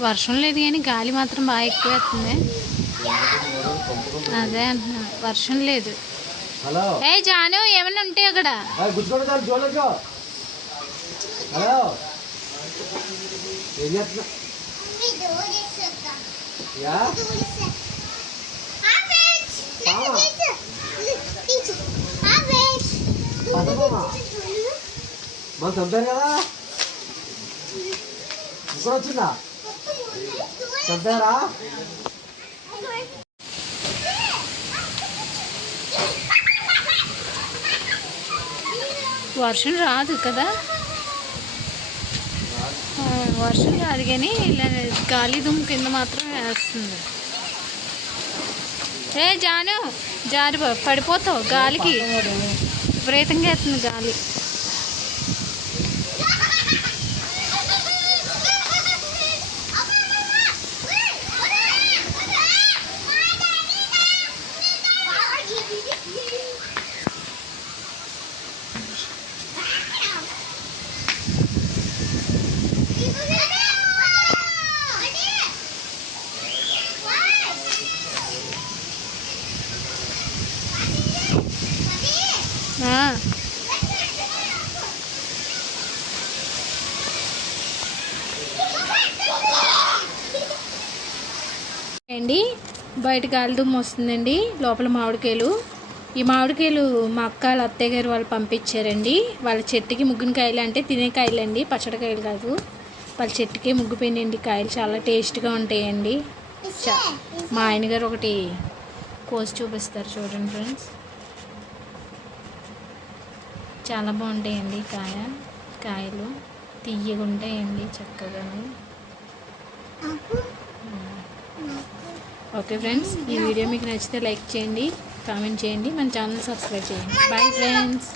వర్షం లేదు కానీ గాలి మాత్రం బాగా ఎక్కువ వస్తుంది అదే అంటున్నా వర్షం లేదు. ఏ జాను ఏమైనా ఉంటే అక్కడ. మనం చంపారు కదా? ఇక్కడ వచ్చిందా? వర్షం రాదు కదా. వర్షం రాదు కానీ ఇలా గాలి దుమ్ము కింద మాత్రం వేస్తుంది. ఏ జాను జారి పడిపోతావు గాలికి. విపరీతంగా వేస్తుంది గాలి. అండి బయట గాలి దుమ్ము వస్తుందండి లోపల మామిడికాయలు. ఈ మామిడికాయలు మా అక్క వాళ్ళ అత్తయ్య గారు వాళ్ళు పంపించారండి. వాళ్ళ చెట్టుకి ముగ్గుని కాయలు అంటే తినే కాయలు అండి పచ్చడికాయలు కాదు. వాళ్ళ చెట్టుకే ముగ్గిపోయినండి కాయలు చాలా టేస్ట్గా ఉంటాయండి. మా ఆయన గారు ఒకటి కోసి చూపిస్తారు చూడండి ఫ్రెండ్స్. చాలా బాగుంటాయండి కాయ కాయలు. తీయగా ఉంటాయండి చక్కగాను ఓకే ఫ్రెండ్స్ ఈ వీడియో మీకు నచ్చితే లైక్ చేయండి కామెంట్ చేయండి మన ఛానల్ సబ్స్క్రైబ్ చేయండి. Bye friends